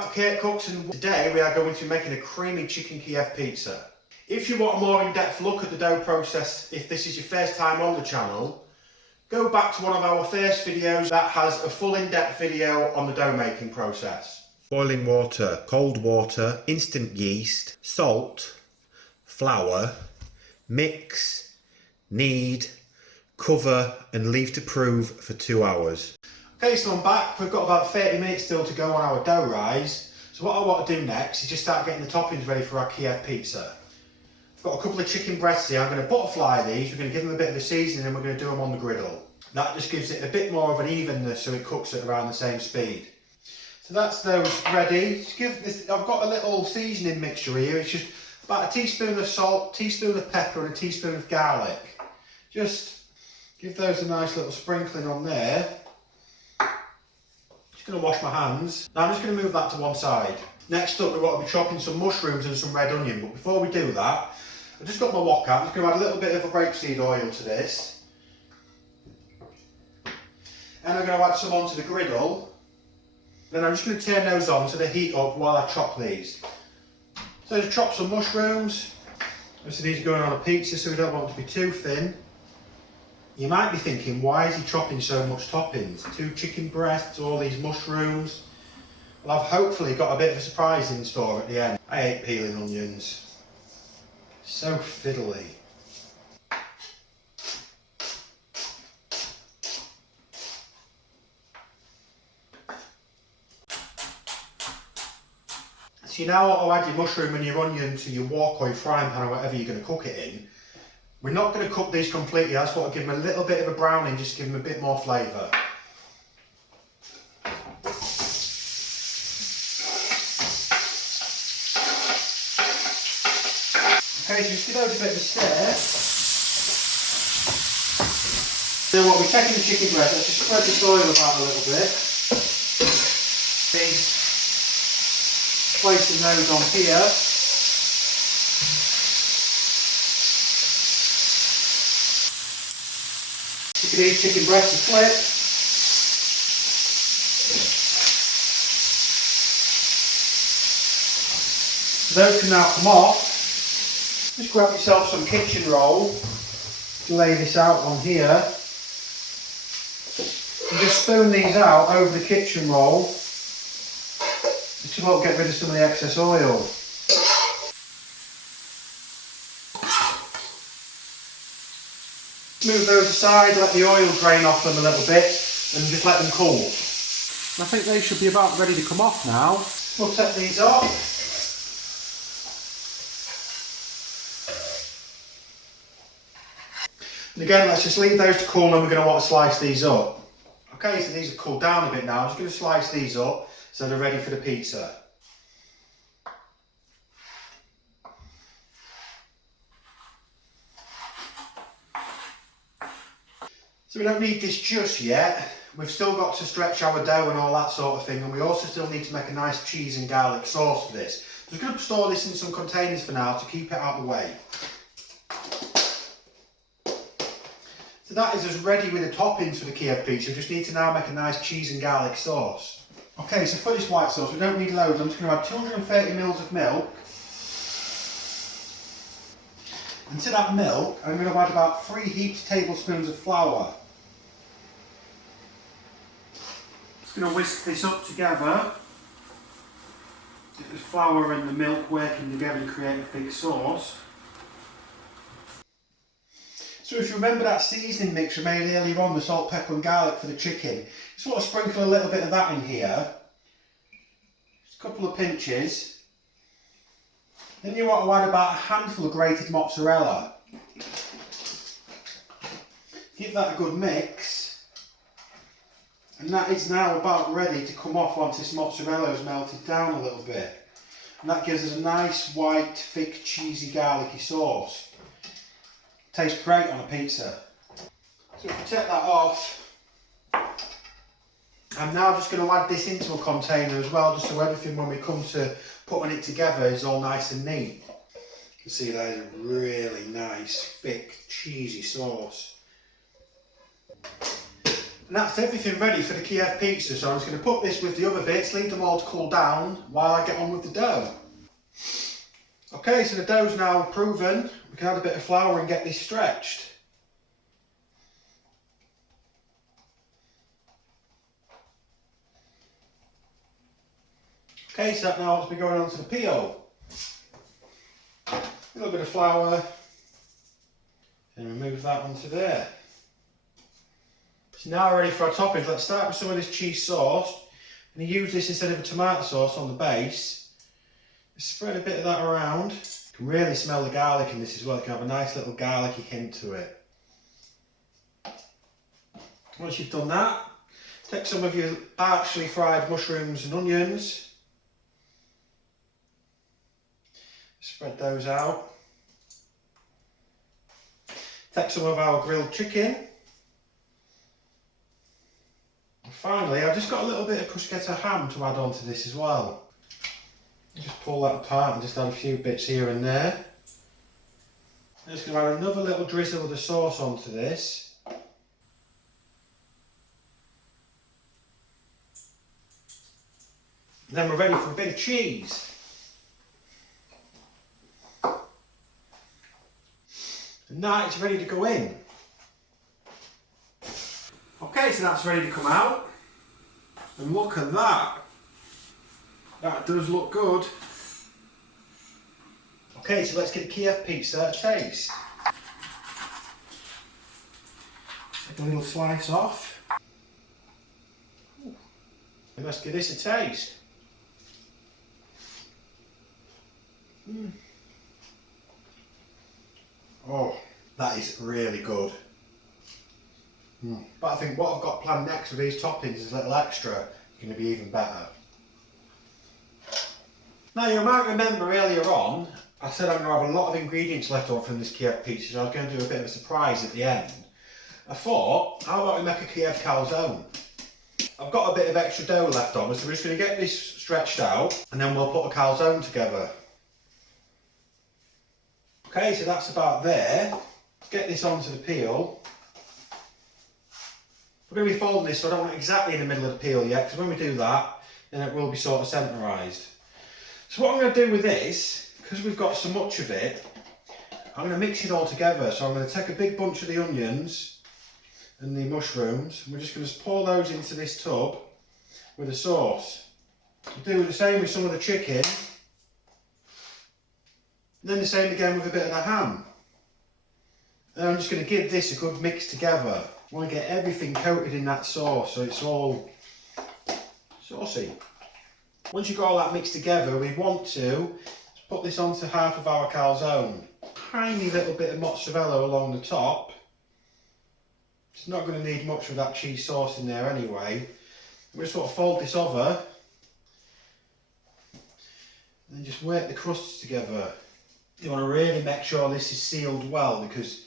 back to Kirk Kooks, and today we are going to be making a creamy chicken Kiev pizza. If you want a more in-depth look at the dough process, if this is your first time on the channel, go back to one of our first videos that has a full in-depth video on the dough making process. Boiling water, cold water, instant yeast, salt, flour, mix, knead, cover and leave to prove for 2 hours. Okay, so I'm back. We've got about 30 minutes still to go on our dough rise. So what I want to do next is just start getting the toppings ready for our Kiev pizza. I've got a couple of chicken breasts here. I'm going to butterfly these. We're going to give them a bit of a seasoning and we're going to do them on the griddle. That just gives it a bit more of an evenness so it cooks at around the same speed. So that's those ready. Just give this, I've got a little seasoning mixture here. It's just about a teaspoon of salt, teaspoon of pepper and a teaspoon of garlic. Just give those a nice little sprinkling on there. Going to wash my hands. Now I'm just going to move that to one side. Next up we're going to be chopping some mushrooms and some red onion, but before we do that, I've just got my wok out. I'm just going to add a little bit of a rapeseed oil to this. And I'm going to add some onto the griddle. Then I'm just going to turn those on so they heat up while I chop these. So just chop some mushrooms. Obviously these are going on a pizza so we don't want them to be too thin. You might be thinking, why is he chopping so much toppings? 2 chicken breasts, all these mushrooms. Well, I've hopefully got a bit of a surprise in store at the end. I hate peeling onions. So fiddly. So you now want to add your mushroom and your onion to your wok or your frying pan or whatever you're going to cook it in. We're not going to cook these completely, I just want to give them a little bit of a browning, just to give them a bit more flavour. Okay, so just give those a bit of a stir. So what we're taking the chicken breast, let's just spread this oil about a little bit. Placing those on here. You can eat chicken breast and flip. So those can now come off. Just grab yourself some kitchen roll. Lay this out on here. And just spoon these out over the kitchen roll. Just to help get rid of some of the excess oil. Move those aside, let the oil drain off them a little bit and just let them cool. I think they should be about ready to come off now. We'll take these off. And again, let's just leave those to cool and we're going to want to slice these up. Okay, so these have cooled down a bit now. I'm just going to slice these up so they're ready for the pizza. So we don't need this just yet. We've still got to stretch our dough and all that sort of thing, and we also still need to make a nice cheese and garlic sauce for this. So we're going to store this in some containers for now to keep it out of the way. So that is us ready with the toppings for the Kiev pizza. We just need to now make a nice cheese and garlic sauce. Okay, so for this white sauce, we don't need loads. I'm just going to add 230 ml of milk. And to that milk, I'm going to add about 3 heaped tablespoons of flour. Just going to whisk this up together. Get the flour and the milk working together to create a thick sauce. So if you remember that seasoning mix we made earlier on, the salt, pepper and garlic for the chicken, just want to sprinkle a little bit of that in here. Just a couple of pinches. Then you want to add about a handful of grated mozzarella. Give that a good mix. And that is now about ready to come off once this mozzarella has melted down a little bit. And that gives us a nice white, thick, cheesy, garlicky sauce. Tastes great on a pizza. So if we take that off, I'm now just going to add this into a container as well, just so everything when we come to putting it together is all nice and neat. You can see there's a really nice, thick, cheesy sauce. And that's everything ready for the Kiev pizza, so I'm just going to put this with the other bits, leave them all to cool down while I get on with the dough. Okay, so the dough's now proven. We can add a bit of flour and get this stretched. Okay, so that now has to be going on to the peel. A little bit of flour and remove that onto there. So now we're ready for our toppings. Let's start with some of this cheese sauce. I'm going to use this instead of a tomato sauce on the base. Spread a bit of that around. You can really smell the garlic in this as well. You can have a nice little garlicky hint to it. Once you've done that, take some of your partially fried mushrooms and onions. Spread those out. Take some of our grilled chicken. And finally, I've just got a little bit of bruschetta ham to add on to this as well. Just pull that apart and just add a few bits here and there. I'm just going to add another little drizzle of the sauce onto this. And then we're ready for a bit of cheese. And now it's ready to go in. Okay, so that's ready to come out. And look at that. That does look good. Okay, so let's get a Kiev pizza a taste. Take a little slice off. And let's give this a taste. Oh, that is really good. But I think what I've got planned next with these toppings is a little extra. It's going to be even better. Now you might remember earlier on, I said I'm going to have a lot of ingredients left over from this Kiev pizza, so I was going to do a bit of a surprise at the end. I thought, how about we make a Kiev Calzone? I've got a bit of extra dough left on, so we're just going to get this stretched out and then we'll put a calzone together. Okay, so that's about there. Let's get this onto the peel. We're going to be folding this so I don't want it exactly in the middle of the peel yet, because when we do that, then it will be sort of centerised. So what I'm going to do with this, because we've got so much of it, I'm going to mix it all together. So I'm going to take a big bunch of the onions and the mushrooms, and we're just going to pour those into this tub with the sauce. We'll do the same with some of the chicken. And then the same again with a bit of the ham. And I'm just going to give this a good mix together. I want to get everything coated in that sauce so it's all saucy. Once you've got all that mixed together, we want to put this onto half of our calzone. Tiny little bit of mozzarella along the top. It's not going to need much of that cheese sauce in there anyway. We're going to sort of fold this over and then just work the crusts together. You want to really make sure this is sealed well, because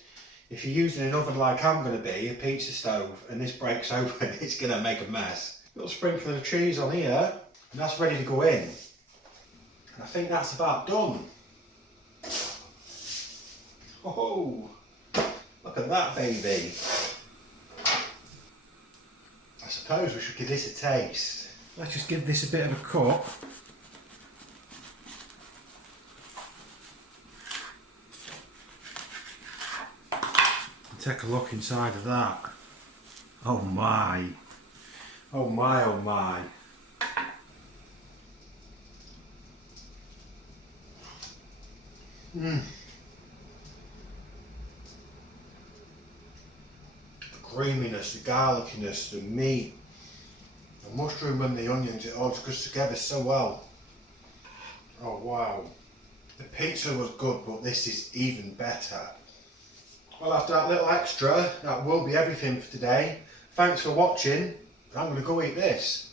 if you're using an oven like I'm going to be, a pizza stove, and this breaks open, it's going to make a mess. A little sprinkle of cheese on here, and that's ready to go in. And I think that's about done. Oh, look at that, baby. I suppose we should give this a taste. Let's just give this a bit of a cut. Take a look inside of that. Oh my. Oh my, oh my. The creaminess, the garlickiness, the meat, the mushroom and the onions, it all just goes together so well. Oh wow. The pizza was good, but this is even better. Well, after that little extra, that will be everything for today. Thanks for watching. I'm going to go eat this.